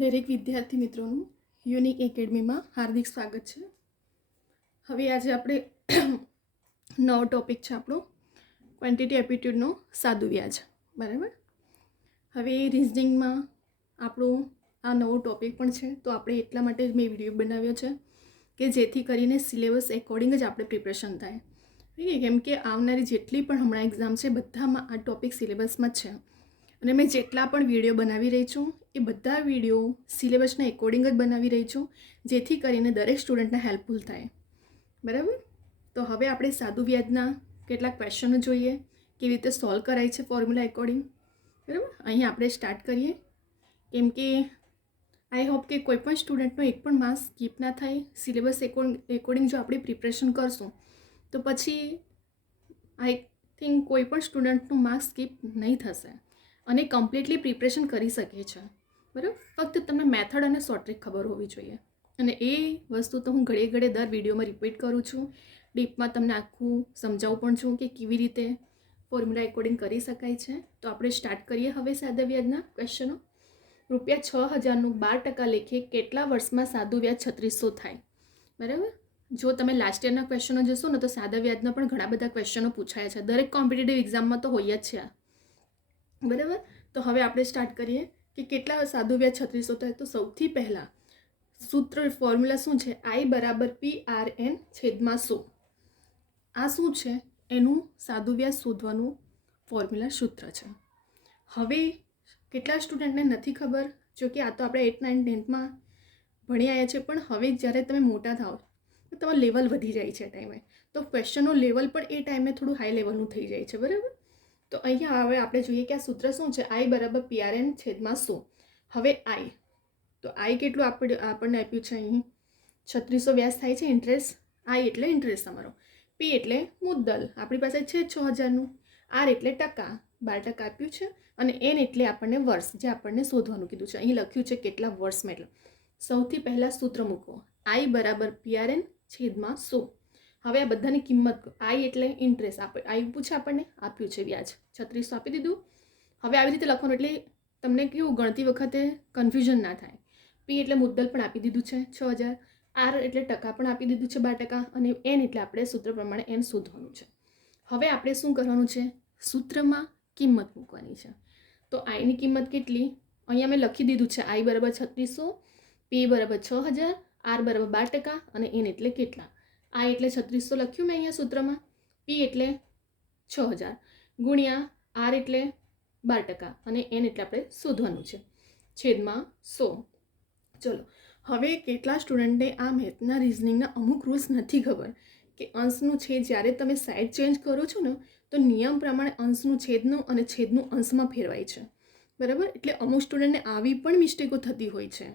દરેક વિદ્યાર્થી મિત્રોનું યુનિક એકેડમીમાં હાર્દિક સ્વાગત છે. હવે આજે આપણે નવો ટોપિક છે આપણો ક્વોન્ટિટી એપ્ટિટ્યૂડનો સાદું વ્યાજ. બરાબર. હવે રિઝનિંગમાં આપણો આ નવો ટોપિક પણ છે, તો આપણે એટલા માટે જ મેં વિડીયો બનાવ્યો છે કે જેથી કરીને સિલેબસ એકોર્ડિંગ જ આપણે પ્રિપરેશન થાય. ઠીક છે, કેમ કે આવનારી જેટલી પણ હમણાં એક્ઝામ છે બધામાં આ ટોપિક સિલેબસમાં જ છે. અને મેં જેટલા પણ વિડીયો બનાવી રહી છું એ બધા વિડીયો સિલેબસના એકોર્ડિંગ જ બનાવી રહી છું, જેથી કરીને દરેક સ્ટુડન્ટને હેલ્પફુલ થાય. બરાબર. તો હવે આપણે સાદું વ્યાજના કેટલાક ક્વેશ્ચનો જોઈએ, કેવી રીતે સોલ્વ કરાય છે ફોર્મ્યુલા એકોર્ડિંગ. બરાબર. અહીં આપણે સ્ટાર્ટ કરીએ, કેમ કે આઈ હોપ કે કોઈ પણ સ્ટુડન્ટનો એક પણ માર્ક્સ સ્કીપ ના થાય. સિલેબસ એકોર્ડિંગ જો આપણે પ્રિપરેશન કરશું તો પછી આઈ થિંક કોઈ પણ સ્ટુડન્ટનું માર્ક્સ સ્કીપ નહીં થશે અને કમ્પ્લીટલી પ્રિપરેશન કરી શકે છે. બરાબર. ફક્ત તમને મેથડ અને શોર્ટ ટ્રિક ખબર હોવી જોઈએ, અને એ વસ્તુ તો હું ઘડે ઘડે દર વિડીયોમાં રિપીટ કરું છું. ડીપમાં તમને આખું સમજાવું પણ છું કે કેવી રીતે ફોર્મ્યુલા એકોર્ડિંગ કરી શકાય છે. તો આપણે સ્ટાર્ટ કરીએ હવે સાદા વ્યાજના ક્વેશ્ચનો. ₹6,000નું 12% લેખે કેટલા વર્ષમાં સાદું વ્યાજ 3600 થાય? બરાબર. જો તમે લાસ્ટ યરના ક્વેશ્ચનો જોશો ને તો સાદા વ્યાજના પણ ઘણા બધા ક્વેશ્ચનો પૂછાયા છે. દરેક કોમ્પિટિટિવ એક્ઝામમાં તો હોય જ છે આ. બરાબર. તો હવે આપણે સ્ટાર્ટ કરીએ કે કેટલા સાદું વ્યાજ 3600 થાય. તો સૌથી પહેલાં સૂત્ર ફોર્મ્યુલા શું છે? I બરાબર PRN છેદમાં 100. આ શું છે? એનું સાદું વ્યાજ શોધવાનું ફોર્મ્યુલા સૂત્ર છે. હવે કેટલા સ્ટુડન્ટને નથી ખબર, જો કે આ તો આપણે 8, 9, 10માં ભણી આવ્યા છે, પણ હવે જ્યારે તમે મોટા થાઓ તો તમારું લેવલ વધી જાય છે ટાઈમે, તો ક્વેશ્ચનનો લેવલ પણ એ ટાઈમે થોડું હાઈ લેવલનું થઈ જાય છે. બરાબર. તો અહીંયા હવે આપણે જોઈએ કે આ સૂત્ર શું છે? I બરાબર PRN છેદમાં 100. હવે I, તો I કેટલું આપણને આપ્યું છે અહીં? 3600 વ્યાજ થાય છે ઇન્ટરેસ્ટ. I એટલે ઇન્ટરેસ્ટ તમારો, P એટલે મુદ્દલ આપણી પાસે છે 6000નું, R એટલે ટકા 12% આપ્યું છે, અને N એટલે આપણને વર્ષ, જે આપણને શોધવાનું કીધું છે. અહીં લખ્યું છે કેટલા વર્ષમાં. એટલે સૌથી પહેલાં સૂત્ર મૂકો, I બરાબર PRN છેદમાં 100. હવે આ બધાની કિંમત, I એટલે ઇન્ટરેસ્ટ આપ્યું છે, આપણને આપ્યું છે વ્યાજ 3600 આપી દીધું. હવે આવી રીતે લખવાનું એટલે તમને કેવું ગણતી વખતે કન્ફ્યુઝન ના થાય. P એટલે મુદ્દલ પણ આપી દીધું છે 6000, R એટલે ટકા પણ આપી દીધું છે 12%, અને N એટલે આપણે સૂત્ર પ્રમાણે N શોધવાનું છે. હવે આપણે શું કરવાનું છે? સૂત્રમાં કિંમત મૂકવાની છે. તો આઈની કિંમત કેટલી? અહીંયા મેં લખી દીધું છે I બરાબર 3600, P બરાબર 6000, R બરાબર 12%, અને N એટલે કેટલા? I એટલે 3600 લખ્યું મેં અહીંયા સૂત્રમાં, P એટલે 6000 ગુણ્યા R એટલે 12%, અને N એટલે આપણે શોધવાનું છે છેદમાં 100. ચલો, હવે કેટલા સ્ટુડન્ટને આ મેથના રિઝનિંગના અમુક રૂલ્સ નથી ખબર કે અંશનું છેદ જ્યારે તમે સાઈડ ચેન્જ કરો છો ને તો નિયમ પ્રમાણે અંશનું છેદનું અને છેદનું અંશમાં ફેરવાય છે. બરાબર. એટલે અમુક સ્ટુડન્ટને આવી પણ મિસ્ટેકો થતી હોય છે.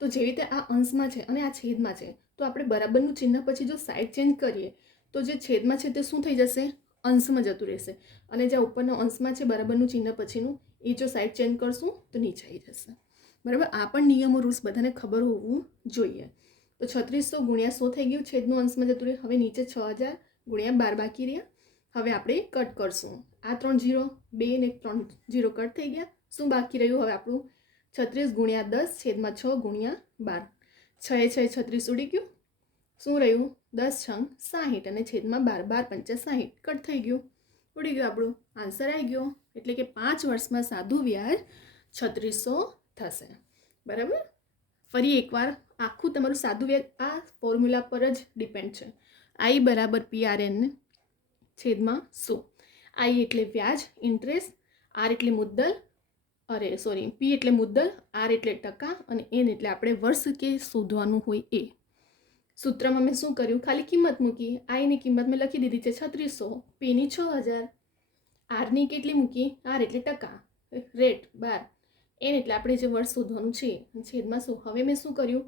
તો જેવી રીતે આ અંશમાં છે અને આ છેદમાં છે, તો આપણે બરાબરનું ચિહ્ન પછી જો સાઈડ ચેન્જ કરીએ તો જે છેદમાં છે તે શું થઈ જશે? અંશમાં જતું રહેશે, અને જે ઉપરના અંશમાં છે બરાબરનું ચિહ્ન પછીનું, એ જો સાઈડ ચેન્જ કરશું તો નીચે આવી જશે. બરાબર. આ પણ નિયમો રૂલ્સ બધાને ખબર હોવું જોઈએ. તો 3600 ગુણ્યા 100 થઈ ગયું, છેદનું અંશમાં જતું રહે. હવે નીચે 6000 ગુણ્યા 12 બાકી રહ્યા. હવે આપણે કટ કરશું. આ 3 0, 2 ને 3 0 કટ થઈ ગયા. શું બાકી રહ્યું હવે આપણું? 36 ગુણ્યા 10 છેદમાં 6 ગુણ્યા 12. 6 6 36 ઉડી ગયું. શું રહ્યું? 10 6 60, અને છેદમાં 12, 12 5 60 કટ થઈ ગયું. ઉડી ગયું આપણું આન્સર આવી ગયો. એટલે કે 5 વર્ષમાં સાદું વ્યાજ 3600 થશે. બરાબર. ફરી એકવાર આખું તમારું સાદું વ્યાજ આ ફોર્મ્યુલા પર જ ડિપેન્ડ છે. I બરાબર PRN છેદમાં 100. I એટલે વ્યાજ ઇન્ટરેસ્ટ, R એટલે મુદ્દલ, P એટલે મુદ્દલ, R એટલે ટકા, અને N એટલે આપણે વર્ષ કે શોધવાનું હોય એ. સૂત્રમાં મેં શું કર્યું? ખાલી કિંમત મૂકી. આઈની કિંમત મેં લખી દીધી છે 3600, Pની 6000, આરની કેટલી મૂકી? R એટલે ટકા, રેટ 12, N એટલે આપણે જે વર્ષ શોધવાનું છે, છેદમાં 100. હવે મેં શું કર્યું?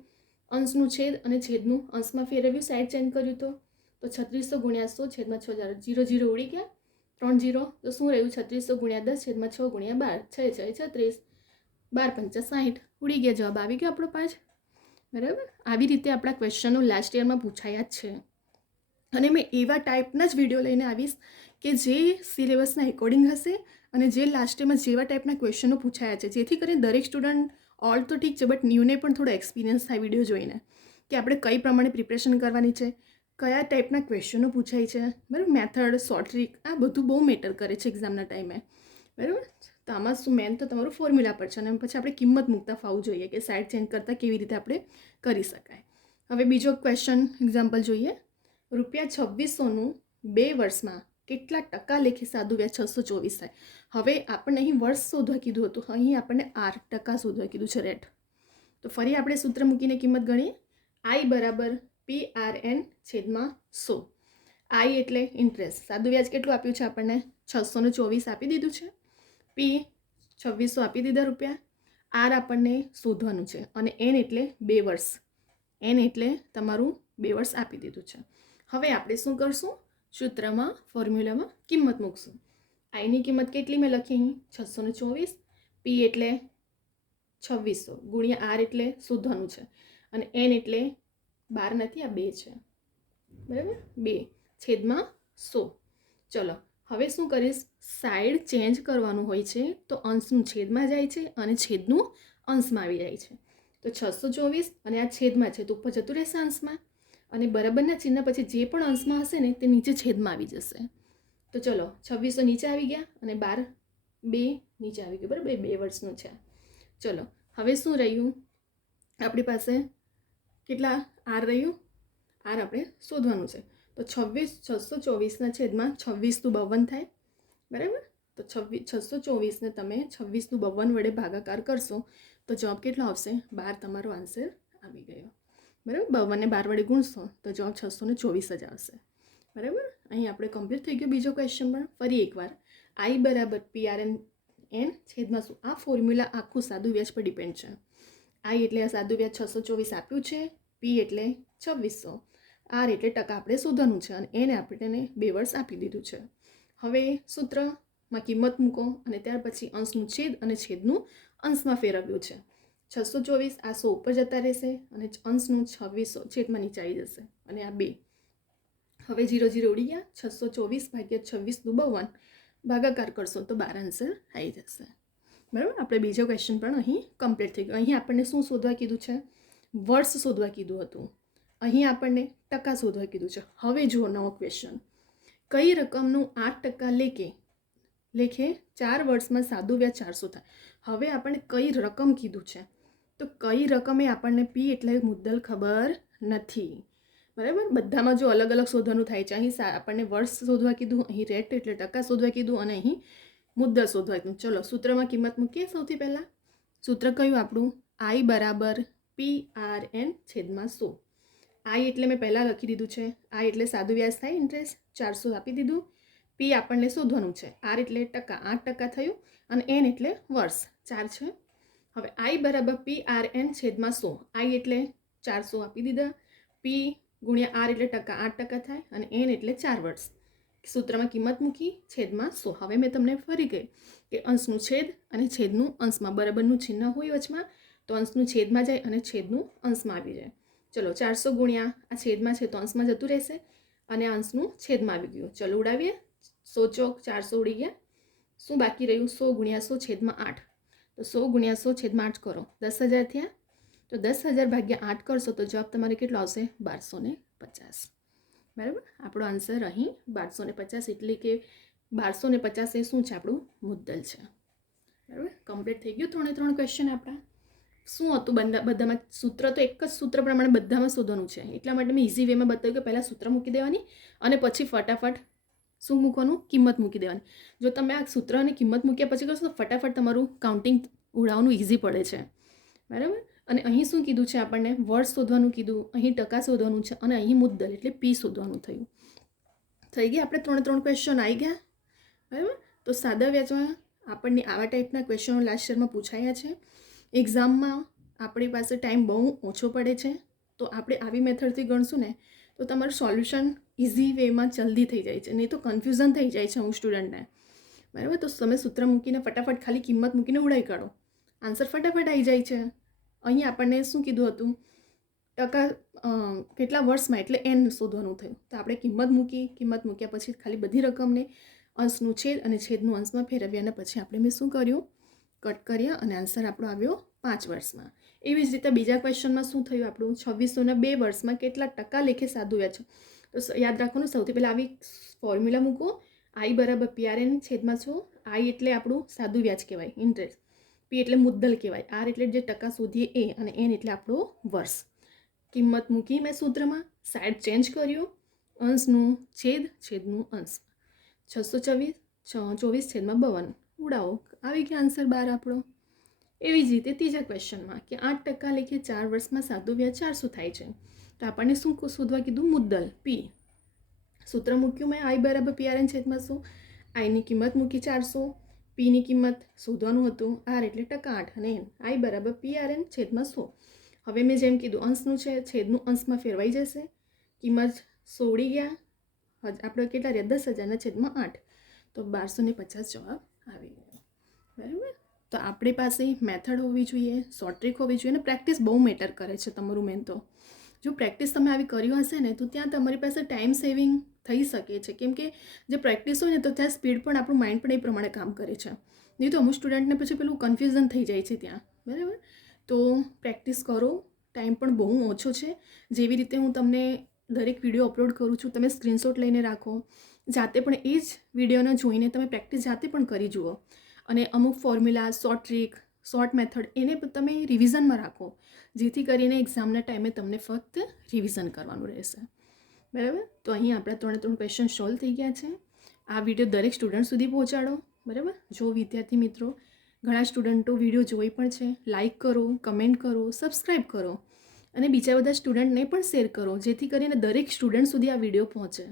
અંશનું છેદ અને છેદનું અંશમાં ફેરવ્યું, સાઈડ ચેન્જ કર્યું. તો 3600 ગુણ્યા 100 છેદમાં 6000, 0 0 ઉડી ગયા, 3 0. તો શું રહ્યું? 3600 ગુણ્યા 10 છેદમાં 6 ગુણ્યા 12, 6 6 36, 12 5 60 ઉડી ગયા. જવાબ આવી ગયો આપણો 5. બરાબર. આવી રીતે આપણા ક્વેશ્ચનો લાસ્ટ યરમાં પૂછાયા જ છે, અને મેં એવા ટાઈપના જ વિડીયો લઈને આવીશ કે જે સિલેબસના એકોર્ડિંગ હશે અને જે લાસ્ટ ટાઈમમાં જેવા ટાઈપના ક્વેશ્ચનો પૂછાયા છે, જેથી કરીને દરેક સ્ટુડન્ટ ઓલ તો ઠીક છે, બટ ન્યૂને પણ થોડો એક્સપિરિયન્સ થાય વિડીયો જોઈને કે આપણે કઈ પ્રમાણે પ્રિપરેશન કરવાની છે, કયા ટાઈપના ક્વેશ્ચનો પૂછાય છે, બરાબર. મેથડ, શોર્ટ ટ્રીક, આ બધું બહુ મેટર કરે છે એક્ઝામના ટાઈમે, બરાબર. તો આમાં શું મેન તો તમારું ફોર્મ્યુલા પર છે, અને પછી આપણે કિંમત મૂકતા ફાવવું જોઈએ કે સાઇડ ચેન્જ કરતાં કેવી રીતે આપણે કરી શકાય. હવે બીજો ક્વેશ્ચન એક્ઝામ્પલ જોઈએ. ₹2600નું 2 વર્ષમાં કેટલા ટકા લેખે સાદું વ્યાજ 624 થાય? હવે આપણને અહીં વર્ષ શોધવા કીધું હતું, અહીં આપણને ટકા શોધવા કીધું છે, રેટ. તો ફરી આપણે સૂત્ર મૂકીને કિંમત ગણીએ. I = PRN/100. I એટલે ઇન્ટરેસ્ટ, સાદું વ્યાજ કેટલું આપ્યું છે આપણને? 624 આપી દીધું છે. P 2600 આપી દીધા રૂપિયા. R આપણને શોધવાનું છે, અને N એટલે 2 વર્ષ. N એટલે તમારું 2 વર્ષ આપી દીધું છે. હવે આપણે શું કરશું? સૂત્રમાં, ફોર્મ્યુલામાં કિંમત મૂકશું. આઈની કિંમત કેટલી મેં લખી અહીં? 624. P એટલે 2600 ગુણ્યા R એટલે શોધવાનું છે, અને N એટલે 12 નથી, આ 2 છે, બરાબર. 2/100. ચલો હવે શું કરીશ? સાઈડ ચેન્જ કરવાનું હોય છે, તો અંશનું છેદમાં જાય છે અને છેદનું અંશમાં આવી જાય છે. તો 624 અને આ છેદમાં છે, તો ઉપર જતું રહેશે અંશમાં, અને બરાબરના ચિહ્ન પછી જે પણ અંશમાં હશે ને તે નીચે છેદમાં આવી જશે. તો ચલો 2600 નીચે આવી ગયા અને 12 2 નીચે આવી ગયું, બરાબર. 2 વર્ષનું છે. ચલો હવે શું રહ્યું આપણી પાસે? કેટલા R રહ્યું? R આપણે શોધવાનું છે. તો 624ના છેદમાં 26×52 થાય, બરાબર. તો 624ને તમે 26×52 વડે ભાગાકાર કરશો તો જવાબ કેટલો આવશે? 12 તમારો આન્સર આવી ગયો, બરાબર. 52 ને 12 વડે ગુણશો તો જવાબ 624 જ આવશે, બરાબર. અહીં આપણે કમ્પ્લીટ થઈ ગયો. બીજો ક્વેશ્ચન પણ ફરી એકવાર. I = PRN છેદમાં શું? આ ફોર્મ્યુલા આખું સાદું વ્યાજ પર ડિપેન્ડ છે. I એટલે આ સાદું વ્યાજ 624 આપ્યું છે, P એટલે 2600, R એટલે ટકા આપણે શોધવાનું છે, અને એને આપણે 2 વર્ષ આપી દીધું છે. હવે સૂત્રમાં કિંમત મૂકો, અને ત્યાર પછી અંશનું છેદ અને છેદનું અંશમાં ફેરવ્યું છે. 624 આ 100 ઉપર જતા રહેશે, અને અંશનું 2600 છેદમાં નીચે આવી જશે, અને આ 2. હવે 0 0 ઉડી ગયા. 624/26×52 ભાગાકાર કરશો તો 12 આન્સર આવી જશે, બરાબર. આપણે બીજો ક્વેશ્ચન પણ અહીં કમ્પ્લીટ થઈ ગયો. અહીં આપણને શું શોધવા કીધું છે? વર્ષ શોધવા કીધું હતું. અહીં આપણને ટકા શોધવા કીધું છે. હવે જુઓ નવો ક્વેશ્ચન. કઈ રકમનું 8% લેખે 4 વર્ષમાં સાદું વ્યાજ 400 થાય? હવે આપણને કઈ રકમ કીધું છે, તો કઈ રકમ એ આપણને P એટલે મુદ્દલ ખબર નથી, બરાબર. બધામાં જો અલગ અલગ શોધવાનું થાય છે. અહીં આપણને વર્ષ શોધવા કીધું, અહીં રેટ એટલે ટકા શોધવા કીધું, અને અહીં મુદ્દલ શોધવા કીધું. ચલો સૂત્રમાં કિંમત મૂકીએ. સૌથી પહેલાં સૂત્ર કયું આપણું? I = PRN/100. I એટલે મેં પહેલાં લખી દીધું છે. I એટલે સાદું વ્યાજ થાય, ઇન્ટરેસ્ટ, 400 આપી દીધું. P આપણને શોધવાનું છે. R એટલે ટકા, 8% થયું, અને N એટલે વર્ષ, 4 છે. હવે I = PRN/100. I એટલે 400 આપી દીધા. P ગુણ્યા R એટલે ટકા, 8% થાય, અને N એટલે 4 વર્ષ. સૂત્રમાં કિંમત મૂકી, છેદમાં 100. હવે મેં તમને ફરી કહી કે અંશનું છેદ અને છેદનું અંશમાં બરાબરનું ચિહ્ન હોય વચમાં, તો અંશનું છેદમાં જાય અને છેદનું અંશમાં આવી જાય. ચલો 400 ગુણ્યા આ છેદમાં છે તો અંશમાં જતું રહેશે, અને અંશનું છેદમાં આવી ગયું. ચલો ઉડાવીએ. 100 ચોક 400 ઉડી ગયા. શું બાકી રહ્યું? 100 ગુણ્યા 100 છેદમાં 8. તો 100 ગુણ્યા 100 છેદમાં 8 કરો, 10,000 થયા. તો 10,000 ભાગ્યા 8 કરશો તો જવાબ તમારે કેટલો આવશે? 1250, બરાબર. આપણો આન્સર અહીં 1250, એટલે કે 1250 એ શું છે? આપણું મુદ્દલ છે, બરાબર. કમ્પ્લીટ થઈ ગયું 3 ક્વેશ્ચન આપણા. શું હતું બધામાં? સૂત્ર તો એક જ સૂત્ર પ્રમાણે બધામાં શોધવાનું છે, એટલા માટે મેં ઇઝી વેમાં બતાવ્યું કે પહેલાં સૂત્ર મૂકી દેવાની અને પછી ફટાફટ શું મૂકવાનું? કિંમત મૂકી દેવાની. જો તમે આ સૂત્ર અને કિંમત મૂક્યા પછી કરશો તો ફટાફટ તમારું કાઉન્ટિંગ ઉડાવવાનું ઇઝી પડે છે, બરાબર. અને અહીં શું કીધું છે? આપણને વર્ષ શોધવાનું કીધું, અહીં ટકા શોધવાનું છે, અને અહીં મુદ્દલ એટલે P શોધવાનું થયું. થઈ ગયા આપણે 3 ક્વેશ્ચન આવી ગયા, બરાબર. તો સાદા વ્યાજમાં આપણને આવા ટાઈપના ક્વેશ્ચનો લાસ્ટ યરમાં પૂછાયા છે. એક્ઝામમાં આપણી પાસે ટાઈમ બહુ ઓછો પડે છે, તો આપણે આવી મેથડથી ગણશું ને તો તમારું સોલ્યુશન ઇઝી વેમાં જલ્દી થઈ જાય છે, નહીં તો કન્ફ્યુઝન થઈ જાય છે અમુક સ્ટુડન્ટને, બરાબર. તો તમે સૂત્ર મૂકીને ફટાફટ ખાલી કિંમત મૂકીને ઉડાવી કાઢો, આન્સર ફટાફટ આવી જાય છે. અહીં આપણને શું કીધું હતું? ટકા કેટલા વર્ષમાં, એટલે N શોધવાનું થયું. તો આપણે કિંમત મૂકી, કિંમત મૂક્યા પછી ખાલી બધી રકમને અંશનું છેદ અને છેદનું અંશમાં ફેરવ્યા અને પછી આપણે મેં શું કર્યું, કટ કર્યા અને આન્સર આપણો આવ્યો 5 વર્ષમાં. એવી જ રીતે બીજા ક્વેશ્ચનમાં શું થયું આપણું, 2600ના 2 વર્ષમાં કેટલા ટકા લેખે સાદું વ્યાજ છે. તો યાદ રાખવાનું, સૌથી પહેલાં આવી ફોર્મ્યુલા મૂકો, આઈ બરાબર PRN છેદમાં 100. આઈ એટલે આપણું સાદું વ્યાજ કહેવાય, ઇન્ટરેસ્ટ. પી એટલે મુદ્દલ કહેવાય, આર એટલે જે ટકા શોધીએ એ, અને એન એટલે આપણો વર્ષ. કિંમત મૂકી મેં સૂત્રમાં, સાઈડ ચેન્જ કર્યું, અંશનું છેદ, છેદનું અંશ. 624 છેદમાં 52 ઉડાવો, આવી ગયા આન્સર 12 આપણો. એવી જ રીતે ત્રીજા ક્વેશ્ચનમાં કે 8% લેખે 4 વર્ષમાં સાદું વ્યાજ 400 થાય છે. તો આપણને શું શોધવા કીધું, મુદ્દલ પી. સૂત્ર મૂક્યું મેં, આઈ બરાબર PRN છેદમાં 100. આઈની કિંમત મૂકી 400, પીની કિંમત શોધવાનું હતું, આર એટલે ટકા 8 અને એન, આઈ બરાબર PRN છેદમાં 100. હવે મેં જેમ કીધું અંશનું છે, છેદનું અંશમાં ફેરવાઈ જશે, કિંમત 100 ઉડી ગયા, આપણે કેટલા રહ્યા, 10,000ના છેદમાં 8, તો 1250 જવાબ આવી ગયો. બરાબર. તો આપણી પાસે મેથડ હોવી જોઈએ, શોર્ટ ટ્રીક હોવી જોઈએ, અને પ્રેક્ટિસ બહુ મેટર કરે છે તમારું મેન. તો જો પ્રેક્ટિસ તમે આવી કર્યું હશે ને તો ત્યાં તમારી પાસે ટાઈમ સેવિંગ થઈ શકે છે, કેમ કે જે પ્રેક્ટિસ હોય ને તો ત્યાં સ્પીડ પણ આપણું માઇન્ડ પણ એ પ્રમાણે કામ કરે છે. નહીં તો અમુક સ્ટુડન્ટને પછી પેલું કન્ફ્યુઝન થઈ જાય છે ત્યાં. બરાબર. તો પ્રેક્ટિસ કરો, ટાઈમ પણ બહુ ઓછો છે. જેવી રીતે હું તમને દરેક વિડીયો અપલોડ કરું છું, તમે સ્ક્રીનશોટ લઈને રાખો, જાતે પણ એ જ વિડીયોને જોઈને તમે પ્રેક્ટિસ જાતે પણ કરી જુઓ, અને અમુક formula, short trick, short method એને તમે રિવિઝનમાં રાખો, જેથી કરીને એક્ઝામના ટાઈમે તમને ફક્ત રિવિઝન કરવાનું રહેશે. બરાબર. તો અહીં આપણા 3 ક્વેશ્ચન સોલ્વ થઈ ગયા છે. આ વિડીયો દરેક સ્ટુડન્ટ સુધી પહોંચાડો. બરાબર. જો વિદ્યાર્થી મિત્રો, ઘણા સ્ટુડન્ટો વિડીયો જોઈ પણ છે, લાઇક કરો, કમેન્ટ કરો, સબસ્ક્રાઈબ કરો, અને બીજા બધા સ્ટુડન્ટને પણ શેર કરો, જેથી કરીને દરેક સ્ટુડન્ટ સુધી આ વિડીયો પહોંચે.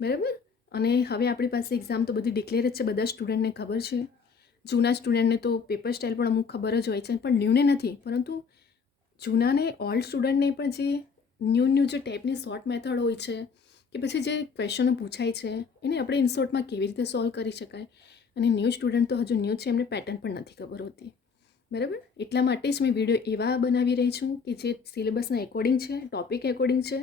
બરાબર. અને હવે આપણી પાસે એક્ઝામ તો બધી ડિક્લેર જ છે, બધા સ્ટુડન્ટને ખબર છે. જૂના સ્ટુડન્ટને તો પેપર સ્ટાઇલ પણ અમુક ખબર જ હોય છે, પણ ન્યૂને નથી. પરંતુ જૂનાને, ઓલ્ડ સ્ટુડન્ટને પણ જે ન્યૂ જે ટાઈપની શોર્ટ મેથડ હોય છે, કે પછી જે ક્વેશ્ચનો પૂછાય છે એને આપણે ઇનશોર્ટમાં કેવી રીતે સોલ્વ કરી શકાય, અને ન્યૂ સ્ટુડન્ટ તો હજુ ન્યૂ છે, એમને પેટર્ન પણ નથી ખબર હોતી. બરાબર. એટલા માટે જ મેં વિડીયો એવા બનાવી રહી છું કે જે સિલેબસના એકોર્ડિંગ છે, ટોપિક એકોર્ડિંગ છે,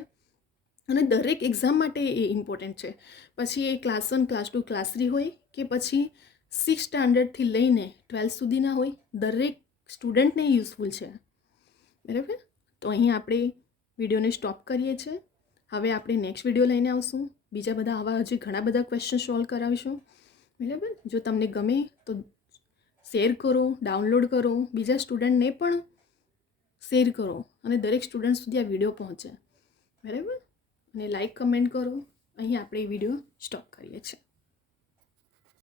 અને દરેક એક્ઝામ માટે એ ઇમ્પોર્ટન્ટ છે. પછી એ ક્લાસ 1, ક્લાસ 2, ક્લાસ 3 હોય કે પછી 6 સ્ટાન્ડર્ડથી લઈને 12 સુધીના હોય, દરેક સ્ટુડન્ટને યુઝફુલ છે. બરાબર. તો અહીં આપણે વિડીયોને સ્ટોપ કરીએ છીએ. હવે આપણે નેક્સ્ટ વિડીયો લઈને આવશું, બીજા બધા આવા હજી ઘણા બધા ક્વેશ્ચન સોલ્વ કરાવીશું. બરાબર. જો તમને ગમે તો શેર કરો, ડાઉનલોડ કરો, બીજા સ્ટુડન્ટને પણ શેર કરો, અને દરેક સ્ટુડન્ટ સુધી આ વિડીયો પહોંચે. બરાબર. અને લાઈક, કમેન્ટ કરો. અહીં આપણે વિડીયો સ્ટોપ કરીએ છીએ.